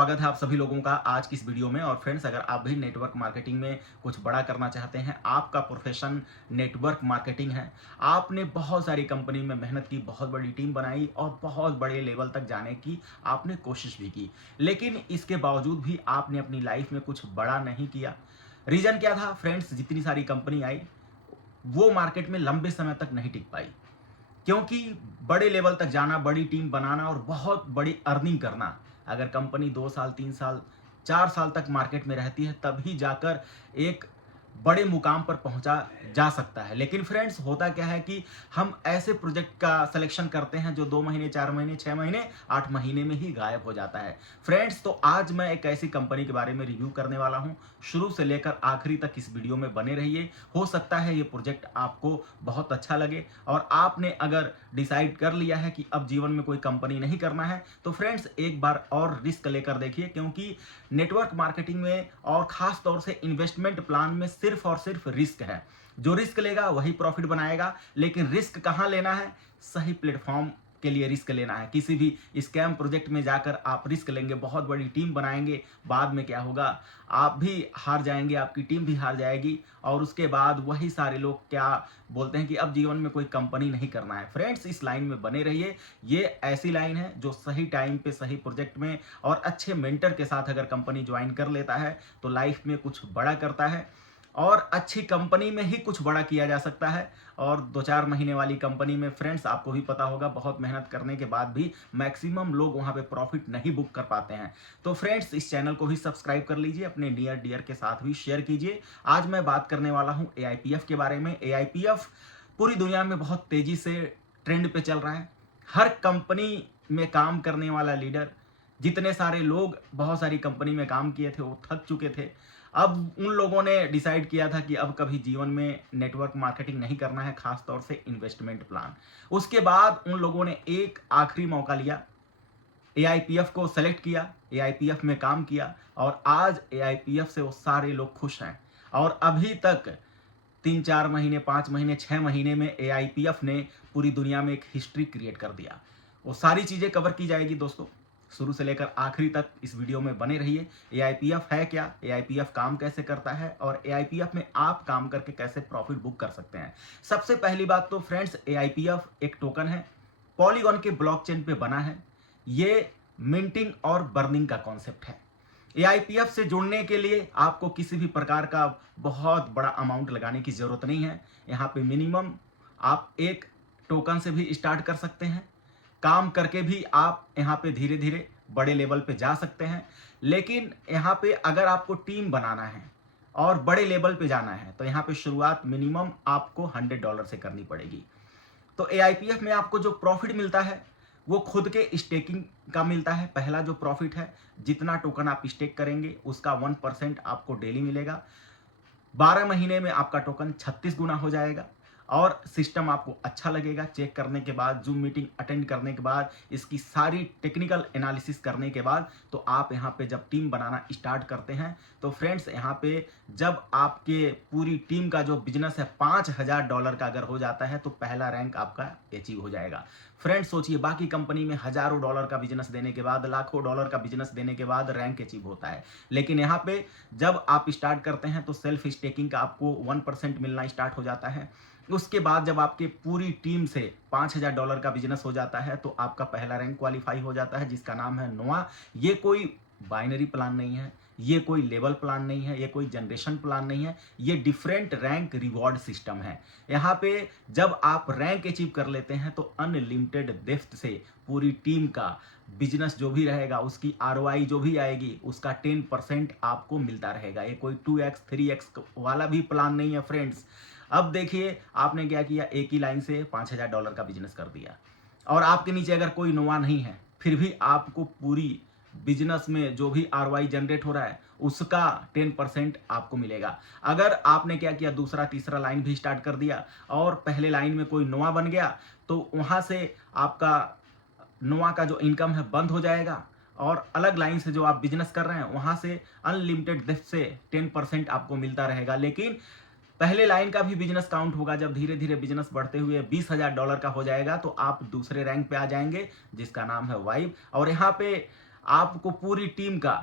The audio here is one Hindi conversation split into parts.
स्वागत है आप सभी लोगों का आज की इस वीडियो में। और फ्रेंड्स, अगर आप भी नेटवर्क मार्केटिंग में कुछ बड़ा करना चाहते हैं, आपका प्रोफेशन नेटवर्क मार्केटिंग है, आपने बहुत सारी कंपनी में मेहनत की, बहुत बड़ी टीम बनाई और बहुत बड़े लेवल तक जाने की आपने कोशिश भी की, लेकिन इसके बावजूद भी आपने अपनी लाइफ में कुछ बड़ा नहीं किया। रीजन क्या था फ्रेंड्स? जितनी सारी कंपनी आई वो मार्केट में लंबे समय तक नहीं टिक पाई, क्योंकि बड़े लेवल तक जाना, बड़ी टीम बनाना और बहुत बड़ी अर्निंग करना, अगर कंपनी 2 साल 3 साल 4 साल तक मार्केट में रहती है तभी जाकर एक बड़े मुकाम पर पहुंचा जा सकता है। लेकिन फ्रेंड्स, होता क्या है कि हम ऐसे प्रोजेक्ट का सिलेक्शन करते हैं जो 2 महीने 4 महीने 6 महीने 8 महीने में ही गायब हो जाता है। फ्रेंड्स, तो आज मैं एक ऐसी कंपनी के बारे में रिव्यू करने वाला हूं। शुरू से लेकर आखिरी तक इस वीडियो में बने रहिए। हो सकता है ये प्रोजेक्ट आपको बहुत अच्छा लगे और आपने अगर डिसाइड कर लिया है कि अब जीवन में कोई कंपनी नहीं करना है, तो फ्रेंड्स एक बार और रिस्क लेकर देखिए, क्योंकि नेटवर्क मार्केटिंग में और खास तौर से इन्वेस्टमेंट प्लान में सिर्फ और सिर्फ रिस्क है। जो रिस्क लेगा वही प्रॉफिट बनाएगा। लेकिन रिस्क कहां लेना है? सही प्लेटफॉर्म के लिए रिस्क लेना है। किसी भी स्कैम प्रोजेक्ट में जाकर आप रिस्क लेंगे, बहुत बड़ी टीम बनाएंगे, बाद में क्या होगा? आप भी हार जाएंगे, आपकी टीम भी हार जाएगी और उसके बाद वही सारे लोग क्या बोलते हैं कि अब जीवन में कोई कंपनी नहीं करना है। फ्रेंड्स, इस लाइन में बने रहिए। ये ऐसी लाइन है जो सही टाइम पे सही प्रोजेक्ट में और अच्छे मेंटर के साथ अगर कंपनी ज्वाइन कर लेता है तो लाइफ में कुछ बड़ा करता है और अच्छी कंपनी में ही कुछ बड़ा किया जा सकता है। और 2-4 महीने वाली कंपनी में फ्रेंड्स, आपको भी पता होगा, बहुत मेहनत करने के बाद भी मैक्सिमम लोग वहां पे प्रॉफिट नहीं बुक कर पाते हैं। तो फ्रेंड्स, इस चैनल को भी सब्सक्राइब कर लीजिए, अपने नियर डियर के साथ भी शेयर कीजिए। आज मैं बात करने वाला हूं एआईपीएफ के बारे में। एआईपीएफ पूरी दुनिया में बहुत तेजी से ट्रेंड पे चल रहा है। हर कंपनी में काम करने वाला लीडर, जितने सारे लोग बहुत सारी कंपनी में काम किए थे वो थक चुके थे। अब उन लोगों ने डिसाइड किया था कि अब कभी जीवन में नेटवर्क मार्केटिंग नहीं करना है, खास तौर से इन्वेस्टमेंट प्लान। उसके बाद उन लोगों ने एक आखिरी मौका लिया, एआईपीएफ को सेलेक्ट किया, एआईपीएफ में काम किया और आज एआईपीएफ से वो सारे लोग खुश हैं। और अभी तक 3-4 महीने 5 महीने 6 महीने में एआईपीएफ ने पूरी दुनिया में एक हिस्ट्री क्रिएट कर दिया। वो सारी चीजें कवर की जाएगी दोस्तों। शुरू से लेकर आखिरी तक इस वीडियो में बने रहिए। एआईपीएफ है क्या, एआईपीएफ काम कैसे करता है और एआईपीएफ में आप काम करके कैसे प्रॉफिट बुक कर सकते हैं। सबसे पहली बात तो फ्रेंड्स, एआईपीएफ एक टोकन है, पॉलीगॉन के ब्लॉकचेन पे बना है। ये मिंटिंग और बर्निंग का कॉन्सेप्ट है। एआईपीएफ से जुड़ने के लिए आपको किसी भी प्रकार का बहुत बड़ा अमाउंट लगाने की जरूरत नहीं है। यहाँ पे मिनिमम आप एक टोकन से भी स्टार्ट कर सकते हैं। काम करके भी आप यहाँ पे धीरे धीरे बड़े लेवल पे जा सकते हैं। लेकिन यहाँ पे अगर आपको टीम बनाना है और बड़े लेवल पे जाना है तो यहाँ पे शुरुआत मिनिमम आपको $100 से करनी पड़ेगी। तो एआईपीएफ में आपको जो प्रॉफिट मिलता है वो खुद के स्टेकिंग का मिलता है। पहला जो प्रॉफिट है, जितना टोकन आप स्टेक करेंगे उसका 1% आपको डेली मिलेगा। 12 महीने में आपका टोकन 36 गुना हो जाएगा और सिस्टम आपको अच्छा लगेगा। चेक करने के बाद, जूम मीटिंग अटेंड करने के बाद, इसकी सारी टेक्निकल एनालिसिस करने के बाद, तो आप यहाँ पे जब टीम बनाना स्टार्ट करते हैं तो फ्रेंड्स, यहाँ पे जब आपके पूरी टीम का जो बिजनेस है $5000 का अगर हो जाता है तो पहला रैंक आपका अचीव हो जाएगा। फ्रेंड्स सोचिए, बाकी कंपनी में हजारों डॉलर का बिजनेस देने के बाद, लाखों डॉलर का बिजनेस देने के बाद रैंक अचीव होता है। लेकिन यहाँ पे जब आप स्टार्ट करते हैं तो सेल्फ स्टेकिंग का आपको 1% मिलना स्टार्ट हो जाता है। उसके बाद जब आपके पूरी टीम से $5000 का बिजनेस हो जाता है तो आपका पहला रैंक क्वालिफाई हो जाता है, जिसका नाम है नोआ। ये कोई बाइनरी प्लान नहीं है, ये कोई लेवल प्लान नहीं है, ये कोई जनरेशन प्लान नहीं है, ये डिफरेंट रैंक रिवॉर्ड सिस्टम है। यहाँ पे जब आप रैंक अचीव कर लेते हैं तो अनलिमिटेड डेप्थ से पूरी टीम का बिजनेस जो भी रहेगा, उसकी आरओआई जो भी आएगी, उसका 10% आपको मिलता रहेगा। ये कोई 2x 3x वाला भी प्लान नहीं है फ्रेंड्स। अब देखिए, आपने क्या किया, एक ही लाइन से $5000 का बिजनेस कर दिया और आपके नीचे अगर कोई नोआ नहीं है, फिर भी आपको पूरी बिजनेस में जो भी आरओआई जनरेट हो रहा है उसका 10% आपको मिलेगा। अगर आपने क्या किया, दूसरा तीसरा लाइन भी स्टार्ट कर दिया और पहले लाइन में कोई नोआ बन गया तो वहां से आपका नोआ का जो इनकम है बंद हो जाएगा और अलग लाइन से जो आप बिजनेस कर रहे हैं वहां से अनलिमिटेड डेप्थ से 10% आपको मिलता रहेगा। लेकिन पहले लाइन का भी बिजनेस काउंट होगा। जब धीरे धीरे बिजनेस बढ़ते हुए $20000 का हो जाएगा तो आप दूसरे रैंक पे आ जाएंगे, जिसका नाम है वाइब। और यहाँ पे आपको पूरी टीम का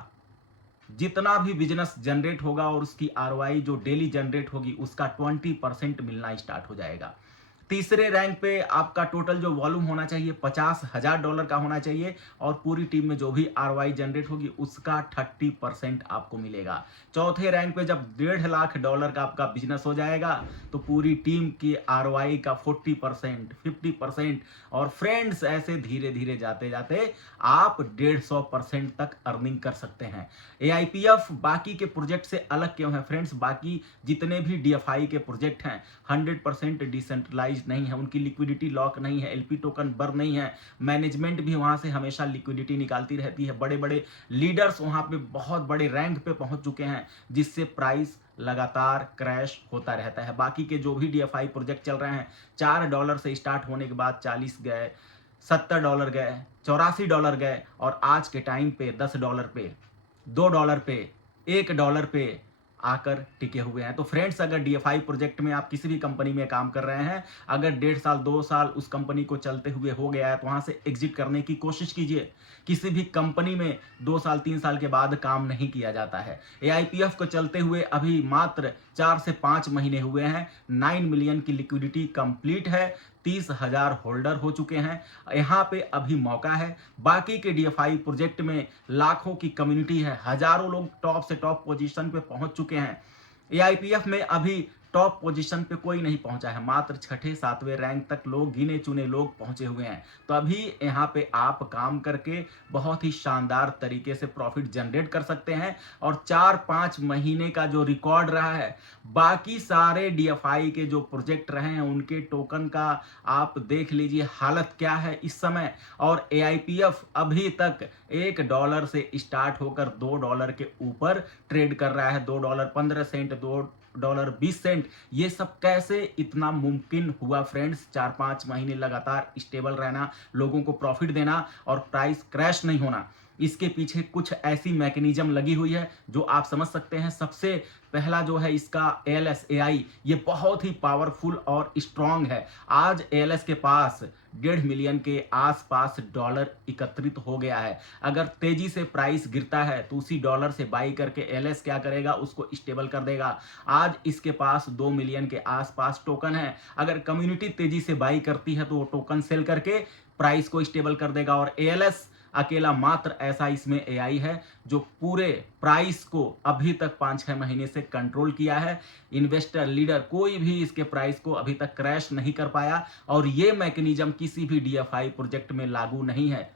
जितना भी बिजनेस जनरेट होगा और उसकी आरओआई जो डेली जनरेट होगी उसका 20% मिलना स्टार्ट हो जाएगा। तीसरे रैंक पे आपका टोटल जो वॉल्यूम होना चाहिए $50,000 का होना चाहिए और पूरी टीम में जो भी आरओआई जनरेट होगी उसका 30% आपको मिलेगा। चौथे रैंक पे जब $1.5 लाख का आपका बिजनेस हो जाएगा तो पूरी टीम की आरओआई का 40%, 50% और फ्रेंड्स ऐसे धीरे धीरे जाते जाते आप 150% तक अर्निंग कर सकते हैं। एआईपीएफ बाकी के प्रोजेक्ट से अलग क्यों है फ्रेंड्स? बाकी जितने भी डीएफआई के प्रोजेक्ट हैं 100% डिसेंट्रलाइज नहीं है, उनकी लिक्विडिटी लॉक नहीं है, एलपी टोकन बर्न नहीं है, मैनेजमेंट भी वहां से हमेशा लिक्विडिटी निकालती रहती है, बड़े बड़े लीडर्स वहां पे बहुत बड़े रैंक पे पहुंच चुके हैं जिससे प्राइस लगातार क्रैश होता रहता है। बाकी के जो भी डीएफआई प्रोजेक्ट चल रहे हैं $4 से स्टार्ट होने के बाद 40 गए, $70 गए, $84 गए और आज के टाइम पे $10 पे, $2 पे, $1 पे आकर टिके हुए हैं। तो फ्रेंड्स अगर डीएफआई प्रोजेक्ट में आप किसी भी कंपनी में काम कर रहे हैं, अगर 1.5 साल 2 साल उस कंपनी को चलते हुए हो गया है तो वहां से एग्जिट करने की कोशिश कीजिए। किसी भी कंपनी में 2 साल 3 साल के बाद काम नहीं किया जाता है। एआईपीएफ को चलते हुए अभी मात्र 4 से 5 महीने हुए हैं, 9 मिलियन की लिक्विडिटी कंप्लीट है, 30,000 होल्डर हो चुके हैं। यहाँ पे अभी मौका है। बाकी के डीएफआई प्रोजेक्ट में लाखों की कम्युनिटी है, हजारों लोग टॉप से टॉप पोजीशन पे पहुंच चुके हैं। एआईपीएफ में अभी टॉप पोजीशन पे कोई नहीं पहुंचा है, मात्र 6ठे-7वें रैंक तक लोग गिने चुने लोग पहुंचे हुए हैं। तो अभी यहाँ पे आप काम करके बहुत ही शानदार तरीके से प्रॉफिट जनरेट कर सकते हैं और 4-5 महीने का जो रिकॉर्ड रहा है बाकी सारे डीएफआई के जो प्रोजेक्ट रहे हैं उनके टोकन का आप देख लीजिए हालत क्या है इस समय। और एआईपीएफ अभी तक $1 से स्टार्ट होकर $2 के ऊपर ट्रेड कर रहा है, $2.15, $2.20। ये सब कैसे इतना मुमकिन हुआ फ्रेंड्स? 4-5 महीने लगातार स्टेबल रहना, लोगों को प्रॉफिट देना और प्राइस क्रैश नहीं होना, इसके पीछे कुछ ऐसी मैकेनिज्म लगी हुई है जो आप समझ सकते हैं। सबसे पहला जो है इसका एएलएस एआई, ये बहुत ही पावरफुल और स्ट्रांग है। आज एएलएस के पास 1.5 मिलियन के आसपास डॉलर एकत्रित हो गया है। अगर तेजी से प्राइस गिरता है तो उसी डॉलर से बाई करके एएलएस क्या करेगा, उसको स्टेबल कर देगा। आज इसके पास 2 मिलियन के आसपास टोकन है। अगर कम्युनिटी तेजी से बाई करती है तो वो टोकन सेल करके प्राइस को स्टेबल कर देगा। और एएलएस अकेला मात्र ऐसा इसमें एआई है जो पूरे प्राइस को अभी तक 5-6 महीने से कंट्रोल किया है। इन्वेस्टर लीडर कोई भी इसके प्राइस को अभी तक क्रैश नहीं कर पाया और ये मैकेनिज्म किसी भी डीएफआई प्रोजेक्ट में लागू नहीं है।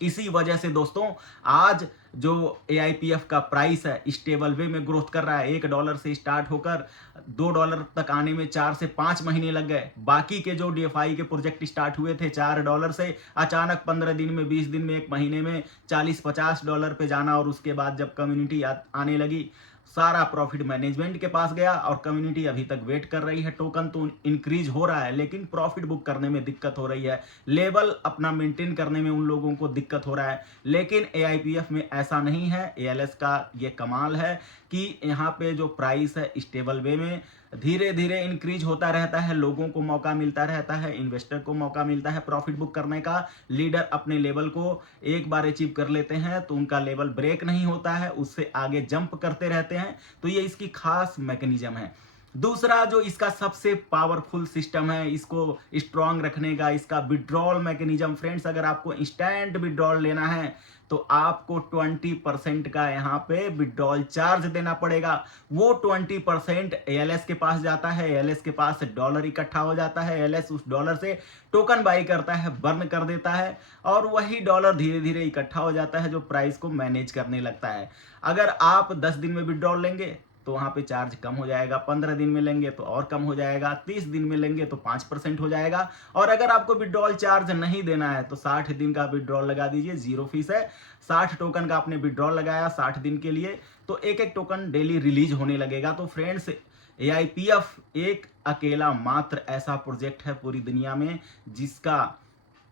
इसी वजह से दोस्तों आज जो एआईपीएफ का प्राइस है स्टेबल वे में ग्रोथ कर रहा है। $1 से स्टार्ट होकर $2 तक आने में 4 से 5 महीने लग गए। बाकी के जो डीएफआई के प्रोजेक्ट स्टार्ट हुए थे $4 से, अचानक 15 दिन में, 20 दिन में, 1 महीने में $40-50 पे जाना और उसके बाद जब कम्युनिटी आने लगी सारा प्रॉफिट मैनेजमेंट के पास गया और कम्युनिटी अभी तक वेट कर रही है। टोकन तो इंक्रीज हो रहा है लेकिन प्रॉफिट बुक करने में दिक्कत हो रही है, लेवल अपना मेंटेन करने में उन लोगों को दिक्कत हो रहा है। लेकिन एआईपीएफ में ऐसा नहीं है। एएलएस का ये कमाल है कि यहाँ पे जो प्राइस है स्टेबल वे में धीरे धीरे इंक्रीज होता रहता है, लोगों को मौका मिलता रहता है, इन्वेस्टर को मौका मिलता है प्रॉफिट बुक करने का। लीडर अपने लेवल को एक बार अचीव कर लेते हैं तो उनका लेवल ब्रेक नहीं होता है, उससे आगे जंप करते रहते हैं। तो ये इसकी खास मैकेनिज्म है। दूसरा जो इसका सबसे पावरफुल सिस्टम है इसको स्ट्रांग रखने का, इसका विड्रॉल मैकेनिज्म। फ्रेंड्स अगर आपको इंस्टेंट विड्रॉल लेना है तो आपको 20% का यहाँ पे विड्रॉल चार्ज देना पड़ेगा। वो 20% एएलएस के पास जाता है, एएलएस के पास डॉलर इकट्ठा हो जाता है, एएलएस उस डॉलर से टोकन बाई करता है, बर्न कर देता है और वही डॉलर धीरे धीरे इकट्ठा हो जाता है जो प्राइस को मैनेज करने लगता है। अगर आप 10 दिन में विड्रॉल लेंगे तो वहाँ पे चार्ज कम हो जाएगा, 15 दिन में लेंगे तो और कम हो जाएगा, 30 दिन में लेंगे तो 5% हो जाएगा। और अगर आपको विड्रॉल चार्ज नहीं देना है तो 60 दिन का विड्रॉल लगा दीजिए, 0 फीस है। 60 टोकन का आपने विड्रॉल लगाया 60 दिन के लिए तो एक एक टोकन डेली रिलीज होने लगेगा। तो फ्रेंड्स एआईपीएफ एक अकेला मात्र ऐसा प्रोजेक्ट है पूरी दुनिया में जिसका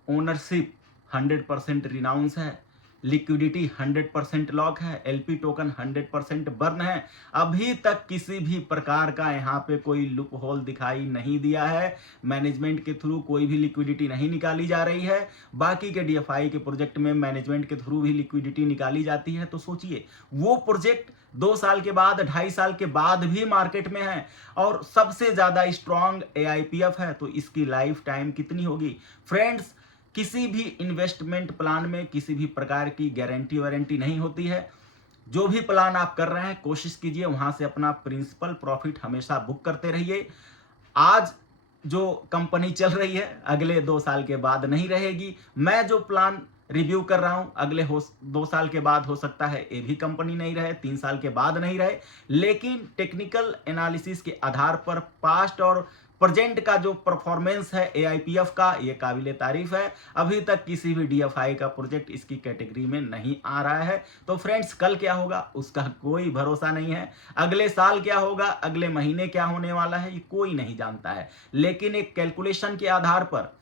ओनरशिप 100% रिनाउंस है। लिक्विडिटी 100% लॉक है, एलपी टोकन 100% बर्न है। अभी तक किसी भी प्रकार का यहाँ पे कोई लूप होल दिखाई नहीं दिया है। मैनेजमेंट के थ्रू कोई भी लिक्विडिटी नहीं निकाली जा रही है। बाकी के डीएफआई के प्रोजेक्ट में मैनेजमेंट के थ्रू भी लिक्विडिटी निकाली जाती है। तो सोचिए, वो प्रोजेक्ट 2 साल के बाद, 2.5 साल के बाद भी मार्केट में है और सबसे ज्यादा स्ट्रॉन्ग एआईपीएफ है, तो इसकी लाइफ टाइम कितनी होगी फ्रेंड्स? किसी भी इन्वेस्टमेंट प्लान में किसी भी प्रकार की गारंटी वारंटी नहीं होती है। जो भी प्लान आप कर रहे हैं, कोशिश कीजिए वहां से अपना प्रिंसिपल प्रॉफिट हमेशा बुक करते रहिए। आज जो कंपनी चल रही है अगले 2 साल के बाद नहीं रहेगी। मैं जो प्लान रिव्यू कर रहा हूं अगले 2 साल के बाद हो सकता है ये भी कंपनी नहीं रहे, 3 साल के बाद नहीं रहे। लेकिन टेक्निकल एनालिसिस के आधार पर पास्ट और प्रेजेंट का जो परफॉर्मेंस है एआईपीएफ का, ये काबिले तारीफ है। अभी तक किसी भी डीएफआई का प्रोजेक्ट इसकी कैटेगरी में नहीं आ रहा है। तो फ्रेंड्स, कल क्या होगा उसका कोई भरोसा नहीं है। अगले साल क्या होगा, अगले महीने क्या होने वाला है, ये कोई नहीं जानता है। लेकिन एक कैलकुलेशन के आधार पर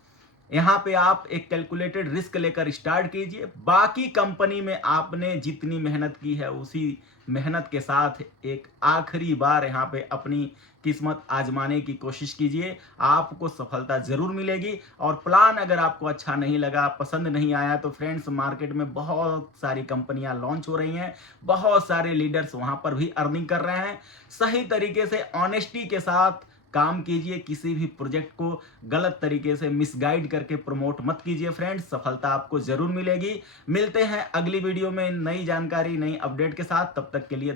यहाँ पे आप एक कैलकुलेटेड रिस्क लेकर स्टार्ट कीजिए। बाकी कंपनी में आपने जितनी मेहनत की है उसी मेहनत के साथ एक आखिरी बार यहाँ पे अपनी किस्मत आजमाने की कोशिश कीजिए। आपको सफलता जरूर मिलेगी। और प्लान अगर आपको अच्छा नहीं लगा, पसंद नहीं आया, तो फ्रेंड्स, मार्केट में बहुत सारी कंपनियां लॉन्च हो रही हैं, बहुत सारे लीडर्स वहां पर भी अर्निंग कर रहे हैं। सही तरीके से ऑनेस्टी के साथ काम कीजिए। किसी भी प्रोजेक्ट को गलत तरीके से मिसगाइड करके प्रमोट मत कीजिए फ्रेंड्स, सफलता आपको जरूर मिलेगी। मिलते हैं अगली वीडियो में नई जानकारी, नई अपडेट के साथ। तब तक के लिए